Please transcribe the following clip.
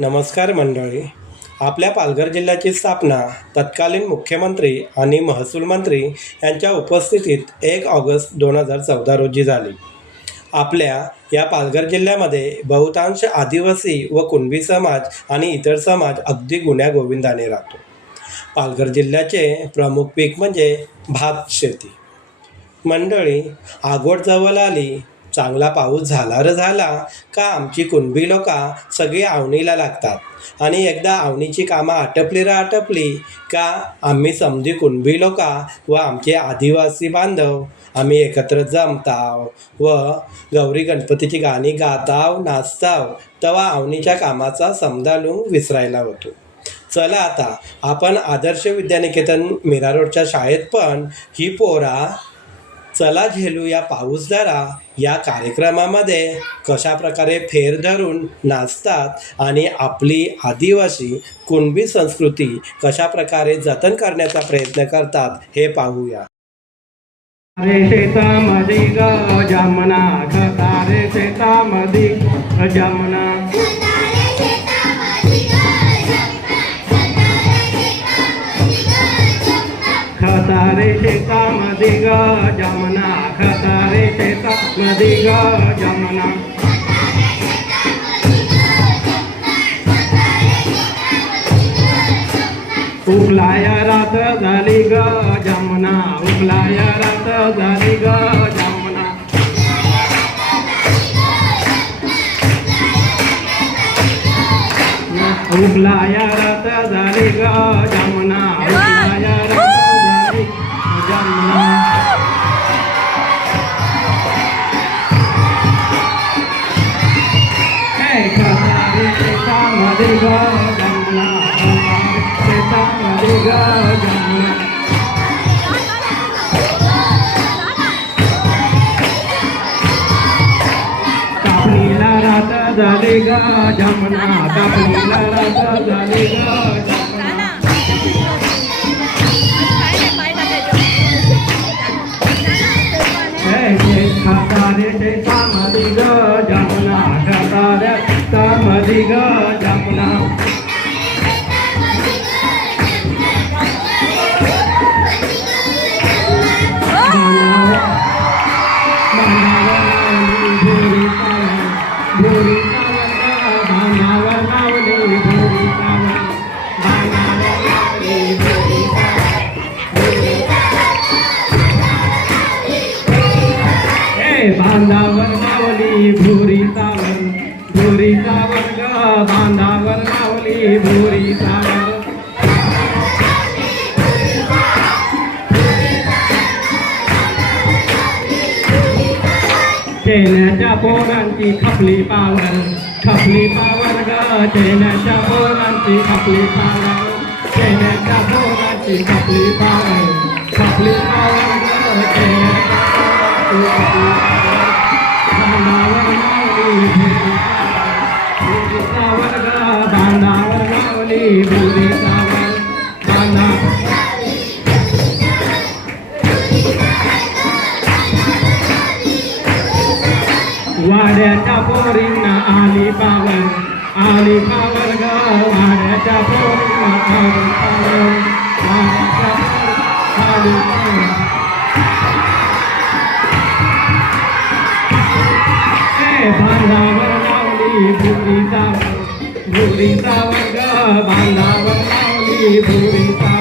नमस्कार मंडळी. आपल्या पालघर जिल्ह्याची स्थापना तत्कालीन मुख्यमंत्री आणि महसूल मंत्री यांच्या उपस्थितीत 1 ऑगस्ट 2014 रोजी झाली. आपल्या या पालघर जिल्ह्यामध्ये बहुतांश आदिवासी व कुणबी समाज आणि इतर समाज अगदी गुण्यागोविंदाने राहतो. पालघर जिल्ह्याचे प्रमुख पीक म्हणजे भात शेती. मंडळी, आगोड जवळ आली, चांगला पाऊस झाला का आमची कुणबी लोका सगळी आवणीला लागतात आणि एकदा आवणीची कामं आटपली का आम्ही समधी कुणबी लोका व आमचे आदिवासी बांधव आम्ही एकत्र जमताव व गौरी गणपतीची गाणी गाताव नाचताव. तेव्हा आवणीच्या कामाचा समदालून विसरायला होतो. चला आता आपण आदर्श विद्यानिकेतन मीरा रोडच्या शाळेत पण ही पोरा चला झेलू या पाऊस जरा या कार्यक्रमामध्ये कशा प्रकारे फेर धरून नाचतात आणि आपली आदिवासी कुणबी संस्कृती कशा प्रकारे जतन करण्याचा प्रयत्न करतात हे पाहूया. शेतामध्ये ग जमना खतारे शेतामध्ये जमना खतारे शेतामध्ये ग जमना खतारे शेतामध्ये ग जमना उकलाया रात झाली ग जमना उकलाया रात झाली ग जमना उकलाया रात झाली ग जमना उकलाया रात झाली जमना खतारे शेतामध्ये ग जमना शेतामध्ये ग जमना कापणीला रात झाली ग जमना कापणीला रात झाली ग जमना खतारे शेतामध्ये ग जमना खतारे शेतामध्ये ग जमना बांधावर लावली भुरी सावर भुरी सावर ग बांधावर लावली भुरी सावर चेन्याच्या पोरांची खपली पावर ग चेन्याच्या पोरांची खपली पावर चेन्याच्या पोरांची खपली पावर ग चेन्याच्या बांधावर लावली भुरी सावर ग बांधावर लावली भुरी सावर बांधा वाड्याच्या पोरींना आली पावर ग वाड्याच्या पोरींना आली पावर वाड्याच्या आली पावर बांधावर लावली भुरी सावर ग बांधावर लावली भुरी सावर